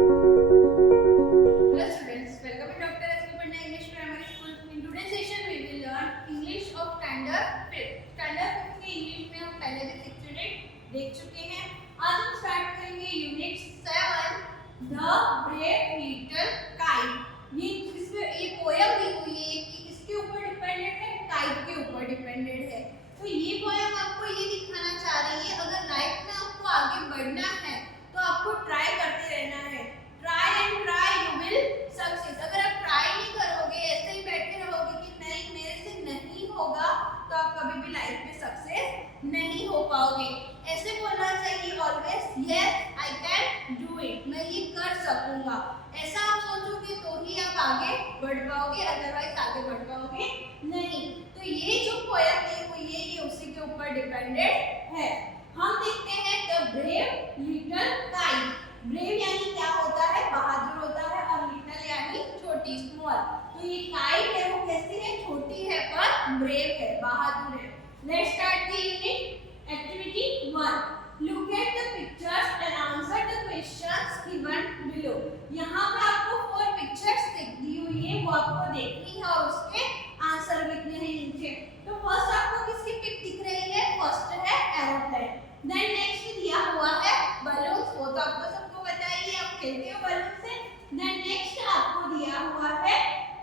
Hello students, welcome to Dr. S. Panna English Primary School. In today's session we will learn English of Standard 5th. Standard 5th के English में हम पहले भी 6 unit देख चुके हैं. आज हम स्टार्ट करेंगे unit 7 The Brave Little Kite. इसमें एक पोयम दी हुई है कि इसके ऊपर डिपेंडेंट है, काइट के ऊपर डिपेंडेंट है. तो ये पोयम आपको ये दिखाना चाह रही है अगर लाइफ में आपको आगे बढ़ना है तो आपको ट्राई करते रहना है. Try and try you will success. अगर आप ट्राई नहीं करोगे, ऐसे ही बैठे रहोगे कि नहीं मेरे से नहीं होगा, तो आप कभी भी लाइफ में सक्सेस नहीं हो पाओगे. ऐसे बोलना चाहिए always, yes I can do it, मैं ये कर सकूंगा. ऐसा आप सोचोगे तो ही आप आगे बढ़ पाओगे, अदरवाइज आगे बढ़ पाओगे नहीं. तो ये जो पोयम दी हुई है ये उसी के ऊपर डिपेंडेंट है. हम देखते हैं the brave little kite. Brave यानी क्या होता है, बहादुर होता है, और लिटिल यानी छोटी, स्मॉल. तो ये काइट है वो कैसी है, छोटी है पर ब्रेव है, बहादुर है. Let's start the unit. Activity 1. Look at the pictures and answer the questions given below. यहाँ पे आपको 4 पिक्चर्स दी हुई है, वो आपको देखनी है और उसके आंसर लिखने हैं नीचे. तो फर्स्ट आपको किसकी पिक दिख रही है, फर्स्ट है एरोप्लेन. देन नेक्स्ट दिया हुआ है बलून्स, वो तो आपको सबको पता ही है, आप खेलते हो बलून से. देन नेक्स्ट आपको दिया हुआ है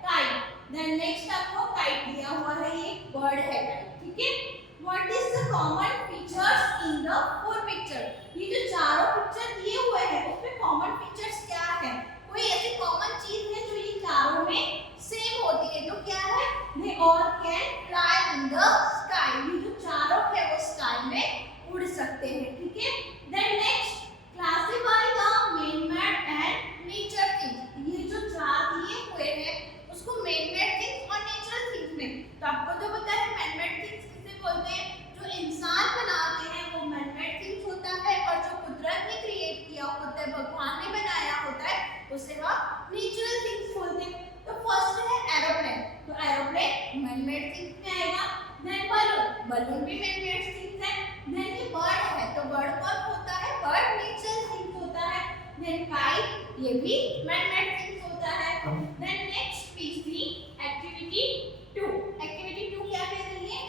काइट. देन नेक्स्ट आपको काइट दिया हुआ है, ये बर्ड है काइट, ठीक है. What is the common features in the 4 picture. ये जो चारों पिक्चर दिए हुए हैं उसमें कॉमन फीचर्स क्या है, कोई ऐसी कॉमन चीज है जो ये चारों में सेम होती है. तो क्या है, they all can fly in the sky. ये जो चारों है वो स्काई में उड़ सकते हैं, ठीक है. Then next classify the man made and nature things. ये जो चार दिए हुए हैं उसको मैन मेड थिंग्स और नेचुरल थिंग्स में. तो आपको तो पता है मैन मेड थिंग्स किसे बोलते हैं, जो इंसान बनाते हैं वो मैन मेड थिंग्स होता है, और जो कुदरत ने क्रिएट किया होता है, भगवान ने बनाया होता है, उसे हम नेचुरल थिंग्स बोलते हैं. तो फर्स्ट है एरोप्लेन. तो एरोप्लेन मैन मेड थिंग्स में आएगा. देन बलून, बलून भी मैन मेड थिंग्स है. देन ये बर्ड है, तो बर्ड कौन होता है, बर्ड नेचुरल थिंग्स होता है. देन काइट, ये भी मैन मेड थिंग्स होता है. Then next PC activity 2. Activity 2 क्या कह रही है,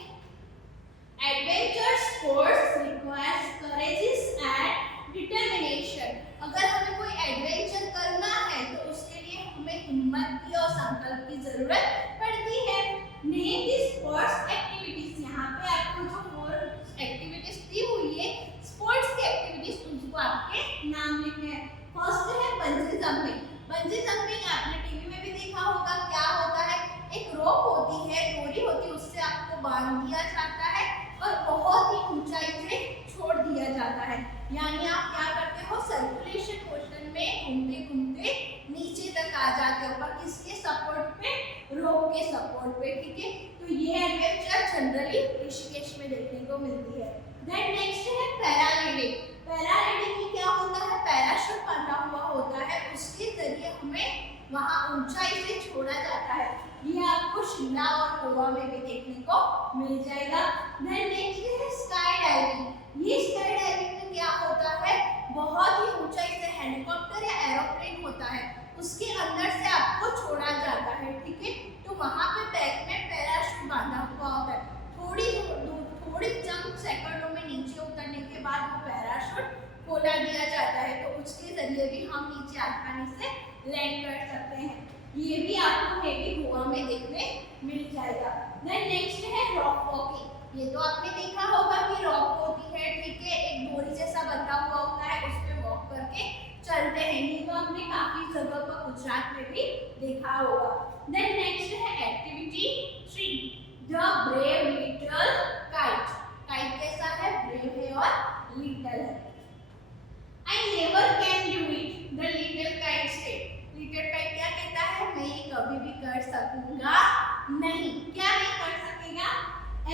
adventure sports requires courage and determination. अगर हमें कोई एडवेंचर करना है तो उसके लिए हमें हिम्मत की और संकल्प की जरूरत पड़ती है. Name the sports activities. यहाँ पे आपको जो 4 एक्टिविटीज दी हुई है स्पोर्ट्स की एक्टिविटीज, उनको आपके नाम लिखने हैं. फर्स्ट है बंजी जंपिंग. बंजी जंपिंग आपने टीवी में भी देखा होगा. क्या होता है, एक रोप होती है, डोरी होती है, उससे आपको बांध दिया जाता है और बहुत ही ऊंचाई से छोड़ दिया जाता है. यानी आप क्या करते हो, सर्कुलेशन मोशन में घूमते घूमते नीचे तक आ जाते हो, पर किसके सपोर्ट पे, रोप के सपोर्ट पे, ठीक है. तो ये एडवेंचर जनरली ऋषिकेश में देखने को मिलती है. देन नेक्स्ट है पैराग्लाइडिंग. पैराग्लाइडिंग में क्या होता है, पैराशूट बंधा हुआ होता है, उसके जरिए हमें वहां ऊंचाई से छोड़ा जाता है. ये आपको शिमला और गोवा में भी देखने को मिल जाएगा. देन नेक्स्ट है स्काई डाइविंग. ये स्काई डाइविंग में क्या होता है, बहुत ही ऊंचाई से हेलीकॉप्टर या एरोप्लेन होता है, उसके अंदर से आपको छोड़ा जाता है, ठीक है. तो वहां पे बैक में पैराशूट बांधा हुआ होता है. थोड़ी चंद सेकंडों में नीचे उतरने के बाद वो पैराशूट खोला दिया जाता है, तो उसके जरिए भी हम नीचे आसानी से लैंड कर सकते हैं. ये भी आपको मे बी गोवा में देखने मिल जाएगा. देन नेक्स्ट है रॉक वॉकिंग. ये तो आपने देखा होगा कि रॉक होती है, ठीक है, एक डोरी जैसा बंधा हुआ होता है, उस पे वॉक करके चलते हैं. ये तो आपने काफी जगह पर गुजरात में भी देखा होगा. देन नेक्स्ट है activity 3. The brave little kite. Kite कैसा है, ब्रेव है और लिटिल है. I never can do it. The little kite said. Little kite क्या कहता है, मैं ये कभी भी कर सकूंगा नहीं. क्या नहीं कर सकेगा,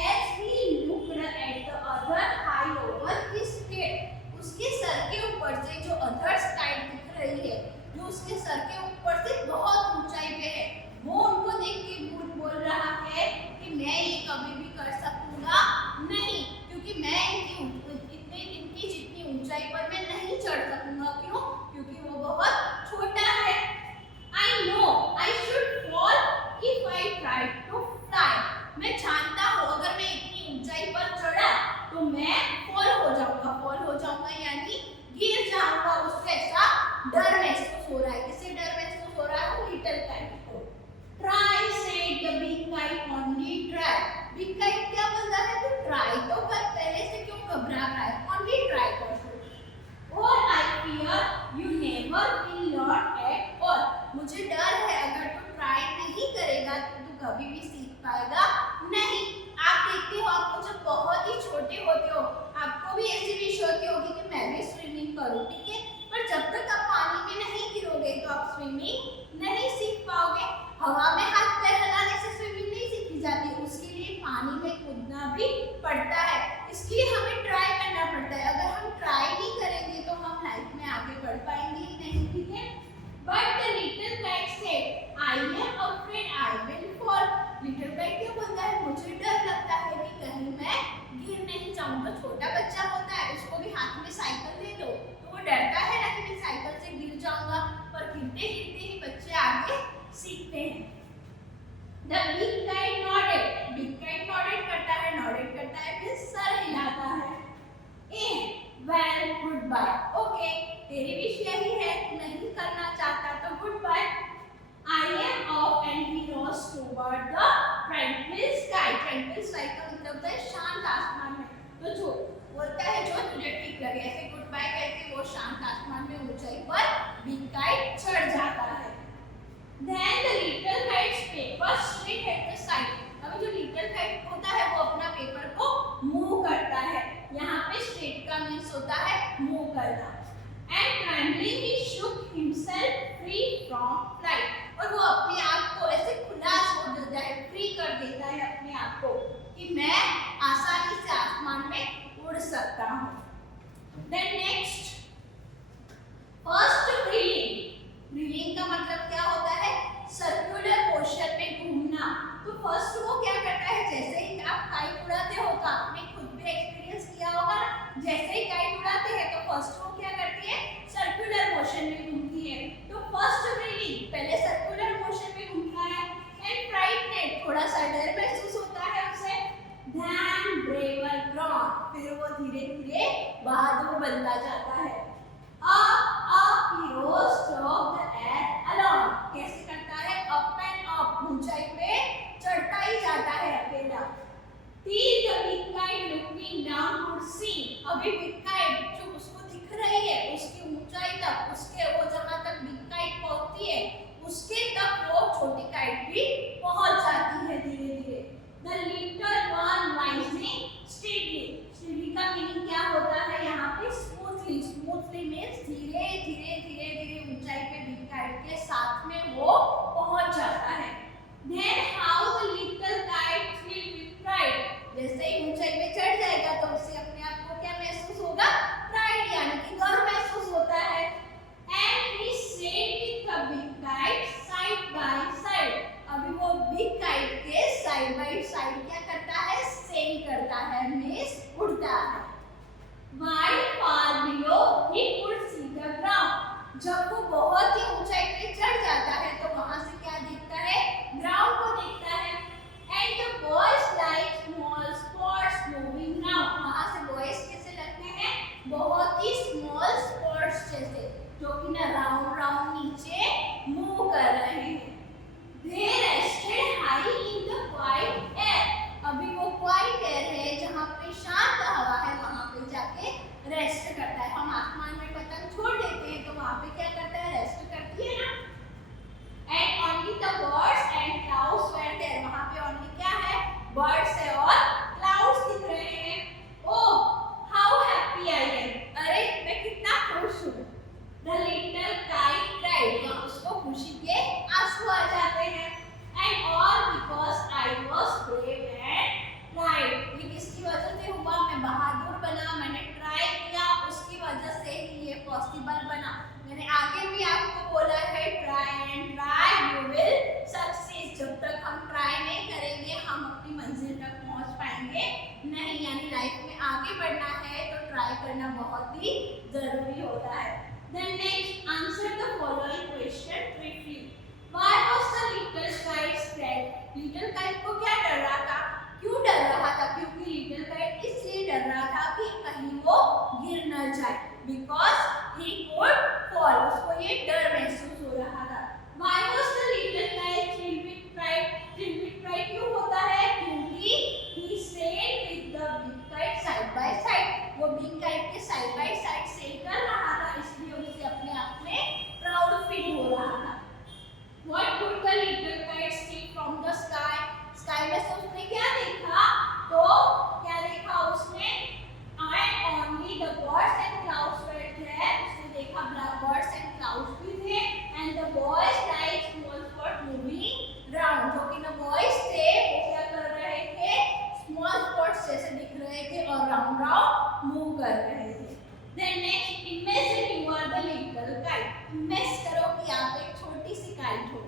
as he looked at the other high over his head. उसके सर के ऊपर से जो अदर साइड दिख रही है, जो उसके सर के ऊपर से बहुत ऊंचाई पे है, वो उनको देख के बोल रहा है कि मैं ये कभी भी कर सकूंगा नहीं, क्योंकि मैं इनकी जितनी ऊंचाई पर मैं नहीं चढ़ सकूंगा. क्यों, क्योंकि वो बहुत करो, ठीक है। पर जब तक आप पानी में नहीं गिरोगे तो आप स्विमिंग नहीं सीख पाओगे। हवा में हाथ पैर हिलाने से स्विमिंग नहीं सीखी जाती, उसके लिए पानी में कूदना भी पड़ता है। इसके लिए हमें ट्राई करना पड़ता है। अगर हम ट्राई नहीं करेंगे तो हम लाइफ में आगे बढ़ पाएंगे ही नहीं, ठीक है। But the little kite said, I am afraid I will fall. Little kite क्या बोलता है, मुझे डर लगता है कि कहीं मैं गिर नहीं जाऊं। तो छोटा बच्चा होता है, उसको भी हाथ में साइकिल दे दो तो वो डरता है ना कि मैं साइकिल से गिर जाऊंगा, पर गिरते गिरते ही बच्चे आगे सीखते हैं। The big kite nodded, big kite nodded करता है, nodded करता है, फिर सर हिलाता है। Well, goodbye. Okay, तेरी विश यही है, नहीं करना चाहता तो goodbye. I am off and he rose toward the tranquil sky. Tranquil sky का मतलब होता है शांत आसमान में। तो जो बोलता है जो तुझे ठीक लगे, ऐसे goodbye कहते वो शांत आसमान में ऊंचाई पर big kite चढ़ जाता है। Then the little kite's paper straight at the side. अभी जो little kite होता है वो अपना पेपर को मूव करता है। यहाँ पे straight का मीन्स होता है मूव करना। And trembling he shook himself free from flight. और वो अपने आप को ऐसे खुला छोड़ देता है, फ्री कर देता है अपने आप को कि मैं आसानी से आसमान में उड़ सकता हूँ। Then next, first wheeling. Wheeling का मतलब क्या होता है, सर्कुलर मोशन में घूमना। तो फर्स्ट वो क्या करता है, जैसे ही आप काइट उड़ाते हो तो आपने खुद भी एक्सपीरियंस किया होगा, जैसे ही काइट उड़ाते हैं तो फर्स्ट वो क्या करती है, सर्कुलर मोशन में घूमती है। तो फर्स्ट व्हीलिंग पहले सर्कुलर मोशन में घूमता है। एंड फ्राइटनेड, थोड़ा सा डर महसूस होता है उसे। देन ब्रेवर ग्राउंड, फिर वो धीरे धीरे बहादुर बनता जाता है। he rose of the air alone. कैसे करता है, अप एंड अप, ऊंचाई पे चढ़ता ही जाता है अकेला। Till the big kite looking down could see. अभी big kite जो उसको दिख रही है उसकी ऊंचाई तक, उसके वो जहाँ तक big kite पहुंचती है उसके तक वो छोटी kite भी पहुंच जाती है धीरे धीरे। The little one rising steadily. Steadily का मीनिंग क्या होता है यहाँ पे, स्मूथली। स्मूथली मीन्स धीरे धीरे धीरे धीरे ऊंचाई पे बिग काइट के साथ में वो पहुंच जाता है। Then how the little kite feel with pride. जैसे ही ऊंचाई पे चढ़ जाएगा तो उसे अपने आप को क्या महसूस होगा, प्राइड यानी कि गर्व महसूस होता है। And he said with the big kite side by side. अभी वो बिग काइट के साइड बाय साइड क्या करता है, सेल करता है, मीन्स उड़ता है। While far below he could see the ground. जब वो बहुत ही ऊंचाई पे चढ़ जाता है तो वहां से क्या दिखता है, ग्राउंड को दिखता है। And the boys like small spots moving round. वहां से बॉयज कैसे लगते हैं, बहुत ही स्मॉल स्पॉट्स जैसे, जो कि ना राउंड राउंड नीचे मूव कर रहे हैं। They rested high in the quiet air. अभी वो क्वाइट एयर है जहाँ पे शांत हवा है, वहाँ पे जाके रेस्ट करता है। हम आसमान में पतंग छोड़ देते हैं तो वहाँ पे क्या करता है, रेस्ट करती है ना। And only the birds and clouds were there. वहाँ पे only क्या है, birds है और clouds दिख रहे हैं। Oh, how happy I am. अरे मैं कितना खुश हूँ। The little kite cried. उसको खुशी के आंसू आ जाते हैं। And all because I was brave and tried. ये किसकी वजह से हुआ, मैं बहादुर बना, मैंने ट्राई किया, उसकी वजह से ही ये पॉसिबल बना। मैंने आगे भी आपको बोला है, try and try you will succeed. जब तक हम ट्राई नहीं करेंगे हम अपनी मंजिल तक पहुंच पाएंगे नहीं। यानी लाइफ में आगे बढ़ना है तो ट्राई करना बहुत ही जरूरी होता है। Then next, answer the following question briefly. Why was the little kite scared? Little kite को क्या डर रहा था, क्यों डर रहा था, क्योंकि little kite इसलिए डर रहा था कि कहीं वो गिर न जाए। Because he could fall. उसको ये डर महसूस हो रहा था। Why was the little kite filled with pride? Filled with pride क्यों होता है, क्योंकि he sailed with the big kite side by side. वो big kite के side by side sail कर रहा था, इसलिए उसे अपने आप में प्राउड फील हो रहा था। What could the little kite see from the sky? Sky में से उसने क्या देखा, तो क्या देखा उसने, and only the birds and clouds were there imagine करो कि आप एक छोटी सी काइट हो।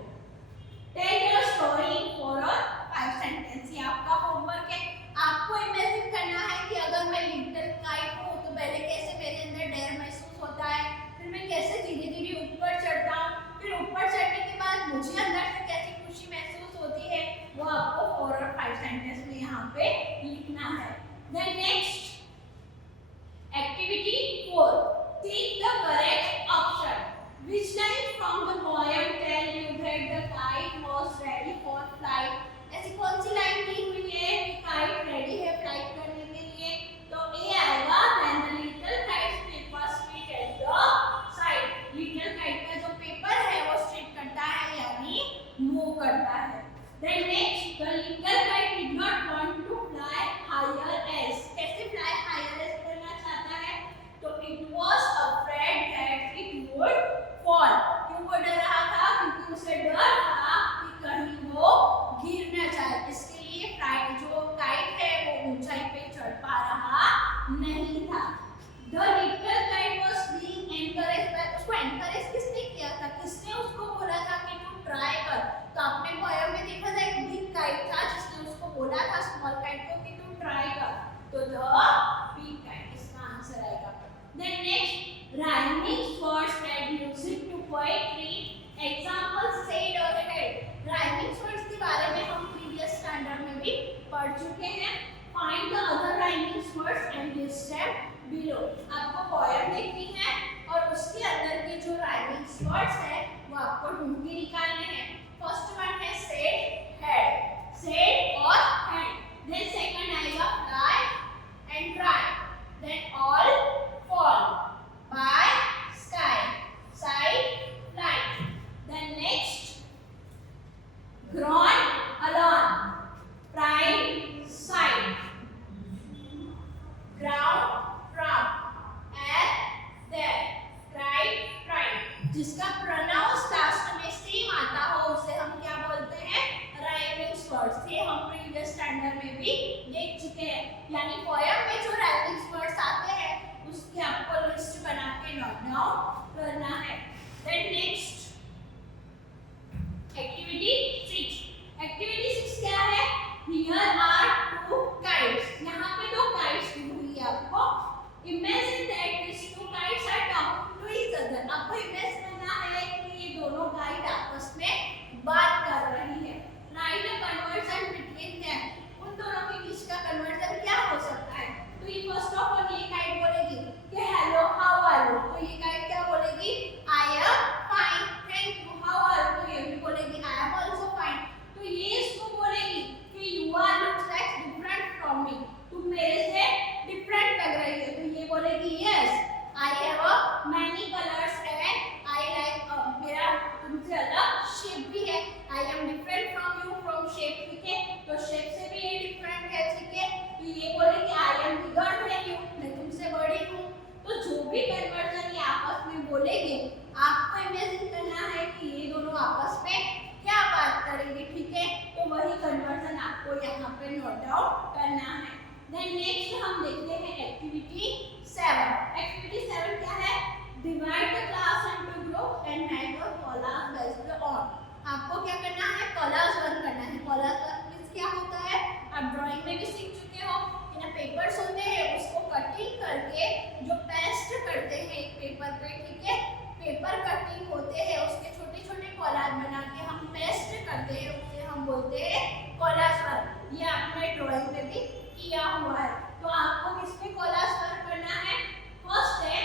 टेल योर स्टोरी इन 4 और 5 सेंटेंस। ये आपका होमवर्क है। आपको इमेजिन करना है कि अगर मैं लिटिल काइट हूँ तो पहले कैसे मेरे अंदर डर महसूस होता है, फिर मैं कैसे धीरे धीरे ऊपर चढ़ता हूँ, फिर ऊपर चढ़ने के बाद मुझे अंदर से कैसी खुशी महसूस होती है, वो आपको 4 और 5 सेंटेंस में यहाँ पे लिखना है। Then next activity 4, think the correct option. Which line from the poem tell you that the kite was ready for flight? ऐसी कौन सी लाइन दी हुई है कि काइट रेडी है फ्लाइट करने के लिए? तो ए आएगा when the little kite's paper straight at the side. Little kite का जो पेपर है वो स्ट्रेट करता है यानी मूव करता है। Then next, the little kite did not want to fly higher as. कैसे fly higher as करना चाहता है? तो it was afraid that it would fall. क्यों वो डर रहा था? क्योंकि उसे डर था कि कहीं वो गिर न जाए। इसके लिए फ्लाइट जो काइट है वो ऊंचाई पे चढ़ पा रहा नहीं था। The little kite was being encouraged by. उसको encourage किसने किया था? किसने उसको बोला था कि तू ट्राई कर? तो आपने पोएम में देखा था एक बिग काइट था जिसने उसको बोला था स्मॉल काइट को कि तू ट्राई कर। तो द बिग काइट इसका आंसर आएगा। Then next, rhyming words add music to poetry. Example said or ahead. Rhyming words के बारे में हम previous standard में भी पढ़ चुके हैं। Find the other rhyming words and list them below. आपको पोएम देखनी है और उसके अंदर के जो rhyming words है वो आपको ढूंढ के निकालने हैं। फर्स्ट वन है said, had. Said और had. Then second आएगा fly and dry. Then all, fall. By, sky. Side, flight. Then next, grown, alone. Pride, side. Ground, from. Air, there. Pride, pride. जिसका pronounce लास्ट में same आता हो उसे हम क्या बोलते हैं? Rhyming words. ये हम प्रीवियस स्टैंडर्ड में भी देख चुके हैं। यानी पोएम में जो राइमिंग वर्ड्स आते हैं उसकी आपको लिस्ट बना के नोट डाउन करना है। Then next activity 6। एक्टिविटी 6 क्या है? Here are 2 kites. यहाँ पे 2 kites दी हुई है आपको। Imagine that this 2 kites are talking to each other. आपको इमेजिन करना है कि ये दोनों काइट आपस में बात कर रही है। Right a conversion between them. उन दोनों के बीच का कन्वर्जन क्या हो सकता है? तो ये फर्स्ट ऑफ ऑल ये काइट बोलेगी कि हेलो हाउ आर यू। तो ये काइट क्या बोलेगी? I am fine thank you. How are you? तो ये भी बोलेगी आई एम आल्सो फाइन। तो ये इसको बोलेगी कि you are looks like different from me. तुम मेरे से डिफरेंट लग रही है। तो ये बोलेगी yes I have a many colours and I like मेरा तुमसे अलग शेप भी है। I am different from you from shape. ठीक है, तो शेप से भी ये डिफरेंट है। ठीक है, तो ये बोलेगी I M bigger than you, मैं तुमसे बड़ी हूँ। तो जो भी कन्वर्जन ये आपस में बोलेगी आपको इमेजिन करना है कि ये दोनों आपस में क्या बात करेंगे। ठीक है, तो वही कन्वर्जन आपको यहाँ पे नोट डाउन करना है। देन नेक्स्ट हम देखते हैं एक्टिविटी 7। एक्टिविटी 7 क्या है? Divide the class into group and make your collars based on. आपको क्या करना है? कॉलर्स वर्क करना है। कॉलर्स वर्क मींस क्या होता है? आप ड्राइंग में भी सीख चुके हो कि ना पेपर्स होते हैं उसको कटिंग करके जो पेस्ट करते हैं एक पेपर पे। ठीक है, पेपर कटिंग होते हैं उसके छोटे छोटे कॉलर बना के हम पेस्ट करते हैं, उसे हम बोलते हैं कॉलर्स वर्क। ये आपने ड्राइंग में भी किया हुआ है। तो आपको किस पे कॉलर्स वर्क करना है? फर्स्ट है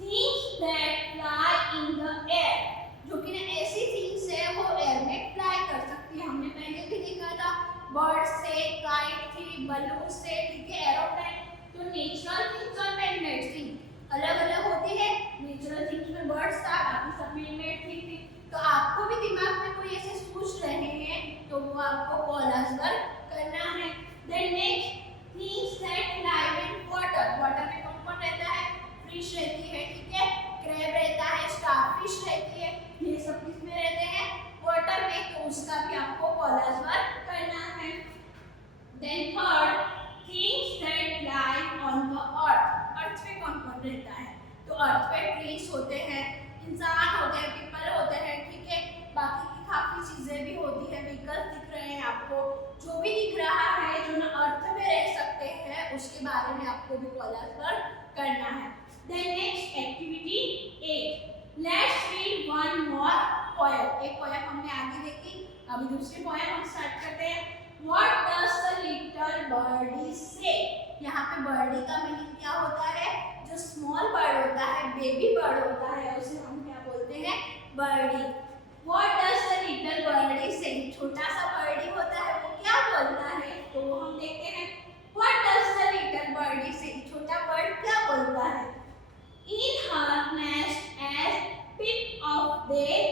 things that fly in the air. जो कि ना ऐसी थिंग्स है वो एयर में फ्लाई कर सकती है। हमने पहले भी देखा था बर्ड से, काइट थी, बलून से, ठीक है, एरोप्लेन। तो नेचुरल थिंग्स और मैन-मेड थिंग्स अलग अलग होती है। नेचुरल थिंग्स में बर्ड्स था, बाकी सब मैन-मेड थिंग थी। तो आपको भी दिमाग में कोई ऐसे सोच रहे हैं तो वो आपको कॉलर्स वर्क करना है। Then next things that live in water. Water में कौन कौन रहता है? फिश रहती है, ठीक है, क्रैब रहता है, स्टारफिश रहती है, ये सब किसमें रहते हैं? वाटर में। तो उसका भी आपको कॉलर्स वर्क करना है। Then third things that lie on the earth. Earth पे कौन कौन रहता है? तो अर्थ पे ट्रीज होते हैं, इंसान होते हैं, पीपल होते हैं, ठीक है। बाकी की काफी चीजें भी होती है, व्हीकल्स दिख रहे हैं आपको, जो भी दिख रहा है जो ना अर्थ में रह सकते हैं उसके बारे में आपको भी कोलाज करना है। Then next activity 8, let's read one more poem. एक पोएम हमने आगे देखी, अभी दूसरी पोएम हम स्टार्ट करते हैं। What does the little birdie say? यहाँ पे birdie का मीनिंग क्या होता है? जो स्मॉल बर्ड होता है, बेबी बर्ड होता है, उसे हम क्या बोलते हैं? birdie. What does the little birdie say? छोटा सा birdie होता है, वो क्या बोलता है? तो हम देखते हैं What does the little birdie say? छोटा बर्ड क्या बोलता है? In her nest as peep of day,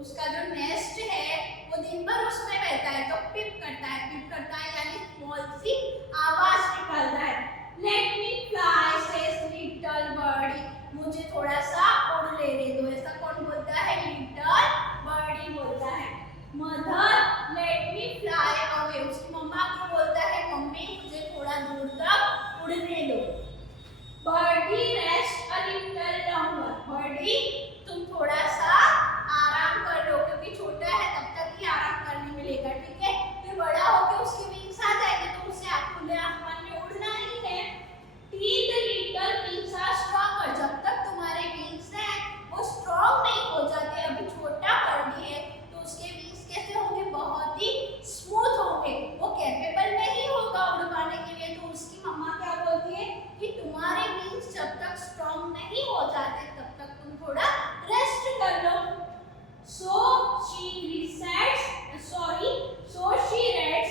उसका जो नेस्ट है वो दिन भर उसमें रहता है, तो पिप करता है यानी स्मॉल सी आवाज निकालता है। Let me fly says little birdie, मुझे थोड़ा सा उड़ लेने दो, ऐसा कौन बोलता है? लिटिल बर्डी बोलता है। Mother late me fly away, उसकी मम्मा को बोलता है मम्मी मुझे थोड़ा दूर तक उड़ने दो। Birdie rest a little longer, birdie तुम थोड़ा सा आराम कर लो, क्योंकि छोटा है तब तक ही आराम करने मिलेगा, ठीक है। फिर बड़ा होकर उसके विंग्स आ जाएंगे तो उसे खुले आसमान में उड़ना ही है। Till the little wings are stronger, जब तक तुम्हारे विंग्स हैं वो स्ट्रॉन्ग नहीं हो जाते, अभी छोटा बर्डी है तो उसके विंग्स कैसे होंगे? बहुत ही स्मूथ होंगे, वो कैपेबल नहीं होगा उड़ पाने के लिए। तो उसकी मम्मा क्या बोलती है कि तुम्हारे विंग्स जब तक स्ट्रॉन्ग नहीं हो जाते तब तक तुम थोड़ा रेस्ट कर लो। So she rests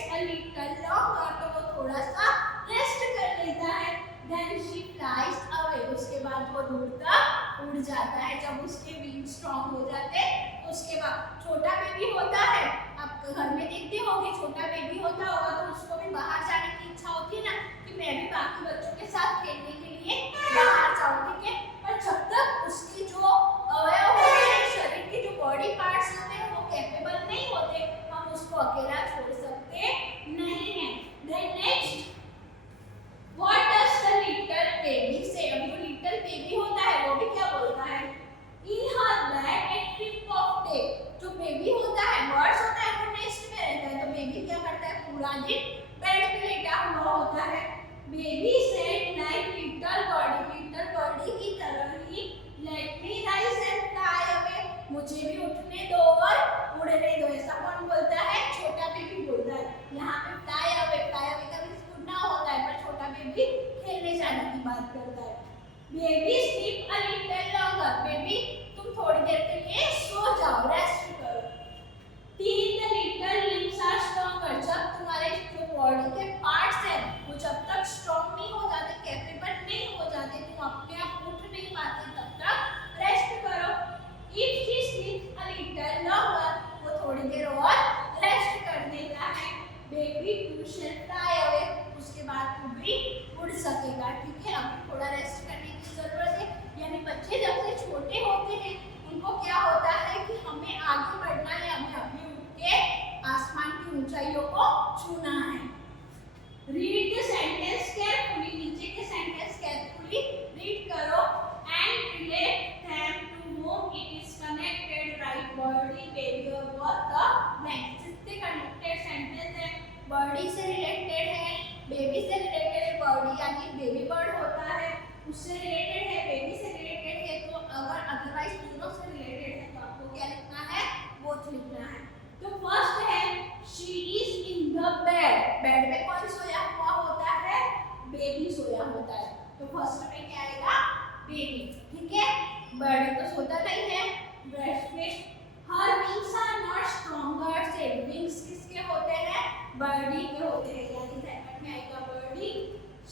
a little longer, तो वो थोड़ा सा रेस्ट कर लेता है। Then she flies away, उसके बाद वो दूर तक उड़ जाता है जब उसके विंग स्ट्रॉन्ग हो जाते हैं। उसके बाद छोटा बेबी होता है, आप घर में देखते होंगे, छोटा बेबी होता होगा तो उसको भी बाहर जाने की इच्छा होती है ना कि मैं भी बाकी बच्चों के साथ खेलने के लिए बाहर जाऊं, ठीक है। पर जब तक उसकी जो अवयव होते हैं, शरीर के जो बॉडी पार्ट्स होते हैं वो कैपेबल नहीं होते, हम उसको अकेला छोड़ सकते नहीं हैं। Then next, what does the little baby say? अभी जो लिटिल बेबी होता है वो भी क्या बोलता है? In her bed at trip of day, जो बेबी होता है, बर्ड्स होता है वो नेस्ट में रहता है, तो बेबी क्या करता है? पूरा दिन बेड पे लेटा हुआ होता है। Baby said like little birdie की तरह ही let me rise and fly away, मुझे भी उठने दो और उड़ने दो, ऐसा कौन बोलता है? छोटा बेबी बोलता है। यहाँ पे फ्लाई अवे का भी उड़ना होता है, पर छोटा बेबी खेलने जाने की बात करता है। Baby sleep a little longer, baby तुम थोड़ी देर के लिए सो जाओ, रेस्ट करो। Till the little limbs are stronger, जब तुम्हारे जो बॉडी के पार्ट्स हैं वो जब तक स्ट्रॉन्ग नहीं हो जाते, कैपेबल नहीं हो जाते, तुम अपने आप उठ नहीं पाते, तब तक रेस्ट करो। If she स्लीप्स a little longer, वो थोड़ी देर और रेस्ट कर देता है। Baby to shell fly away, उसके बाद तू भी उड़ सकेगा, ठीक है। अभी थोड़ा रेस्ट करने की जरूरत है, यानी बच्चे जब से छोटे होते हैं उनको क्या होता है कि हमें आगे बढ़ना है, हमें अभी उठ के आसमान की ऊंचाइयों को छूना है। रीड द सेंटेंस केयरफुली, नीचे के सेंटेंस केयरफुली रीड करो and relate them to whom it is connected, right birdie, baby और what the blank, जितने कनेक्टेड सेंटेंस है बर्डी से रिलेटेड है, बेबी से रिलेटेड है, बर्डी यानी बेबी बर्ड होता है उससे रिलेटेड है, बेबी से रिलेटेड है, तो अगर अदरवाइज दोनों से रिलेटेड है तो आपको क्या लिखना है? बोथ लिखना है। तो फर्स्ट है she is in the bed, bed में कौन सोया हुआ होता है? बेबी सोया होता है, तो फर्स्ट में क्या आएगा? बेबी, ठीक है। बर्ड तो सोता नहीं है, ब्रेस्ट में। Her wings are not stronger से, विंग्स किसके होते हैं? बर्डी के होते हैं, यानी सेकंड में आएगा birdie.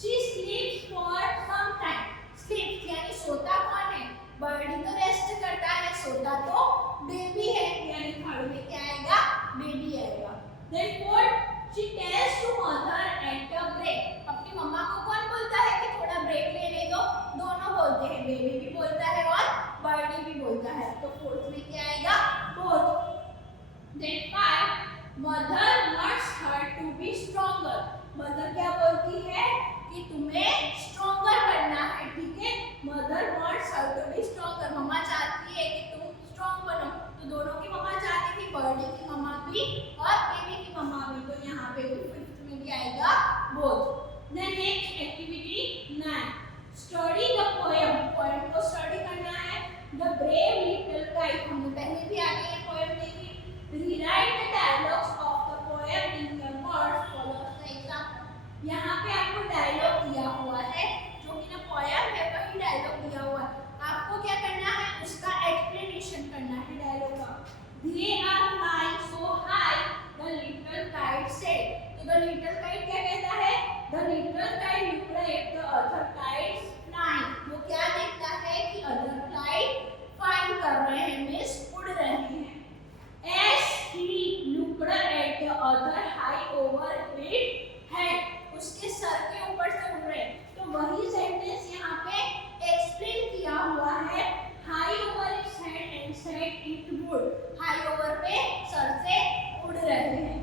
She sleeps for some time, sleeps यानी सोता कौन है? बर्डी तो रेस्ट करता है, सोता तो बेबी है, यानी थर्ड में क्या आएगा? बेबी आएगा। Then fourth, she tells to mother at a break, अपनी मम्मा को कौन बोलता है कि थोड़ा ब्रेक लेने दो? दोनों बोलते हैं, बेबी भी बोलता है और बर्डी भी बोलता है, तो फोर्थ में क्या आएगा? Both. Then five, mother wants her to be stronger, mother क्या बोलती है कि तुम्हें स्ट्रॉन्गर करना है, ठीक है। Mother wants her to be stronger, mamma चाहती है They are flying so high, the little kite said. तो the little kite क्या कहता है? The little kite looked at the other kites flying. वो क्या देखता है कि other kite flying कर रहे हैं, मीन्स उड़ रहे हैं. As he looked at the other high over his head, उसके सर के ऊपर से उड़ रहे. तो वही सेंटेंस यहाँ पे एक्सप्लेन किया हुआ है. High over its head and said it would. High over पे सर से उड़ रहे हैं.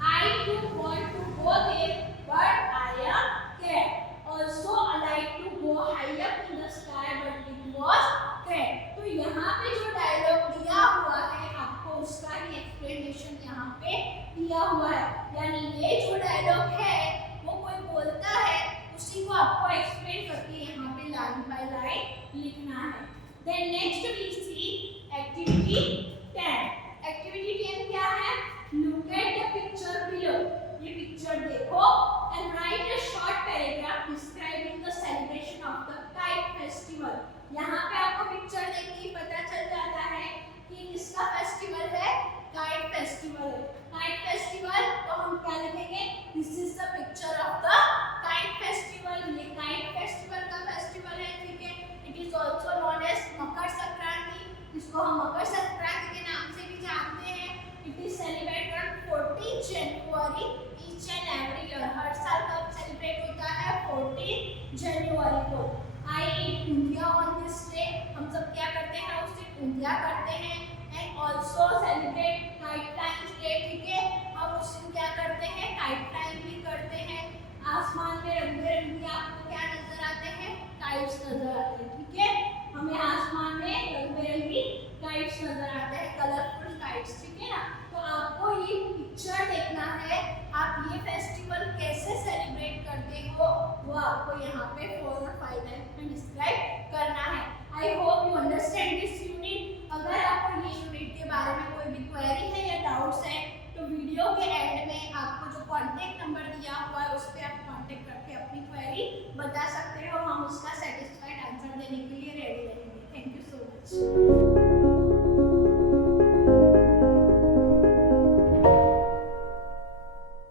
I too want to go there, but I am scared. Also, I like to go high up in the sky, but it was scared. तो यहाँ पे जो dialogue दिया हुआ है आपको उसका ही एक्सप्लेनेशन यहाँ पे दिया हुआ है. यानी ये जो डायलॉग है वो कोई बोलता है उसी को आपको एक्सप्लेन करके यहाँ पे लाइन बाय लाइन लिखना है. Then next we see activity 10. Activity 10 क्या है? Look at the picture below. ये पिक्चर देखो and write a short paragraph describing the celebration of the kite festival. यहाँ पे आपको पिक्चर देख के पता चल जाता है कि किसका फेस्टिवल है? काइट फेस्टिवल है. काइट फेस्टिवल तो हम क्या लिखेंगे? This is the picture of the kite festival. ये काइट फेस्टिवल का फेस्टिवल है, ठीक है. It is also known as Makar Sankranti. इसको हम मकर संक्रांति के नाम से भी जानते हैं. It is celebrated on 14 January each and every year. हर साल कब सेलिब्रेट होता है? 14 जनवरी को. I eat ऊंधिया on this day. हम सब क्या करते हैं? उस दिन ऊंधिया करते हैं. And also celebrate kite flying day, ठीक है. हम उस दिन क्या करते हैं? Kite flying भी करते हैं. आसमान में रंग बिरंगी आपको क्या नजर आते हैं? काइट्स नजर आते हैं, ठीक है. हमें आसमान में रंग बिरंगी काइट्स नजर आते हैं, कलरफुल काइट्स, ठीक है ना. तो आपको ये पिक्चर देखना है. आप ये फेस्टिवल कैसे सेलिब्रेट करते हो वो आपको यहाँ पे 4 और 5 लाइन्स में डिस्क्राइब करना है. I hope you understand this unit. अगर आपको ये यूनिट के बारे में कोई भी क्वेरी है या डाउट्स है तो वीडियो के एंड में आपको जो कॉन्टेक्ट नंबर दिया हुआ है उस पर आप कॉन्टेक्ट करके अपनी क्वेरी बता सकते हो. हम उसका सेटिस्फाइड आंसर देने के लिए रेडी रहेंगे. Thank you so much.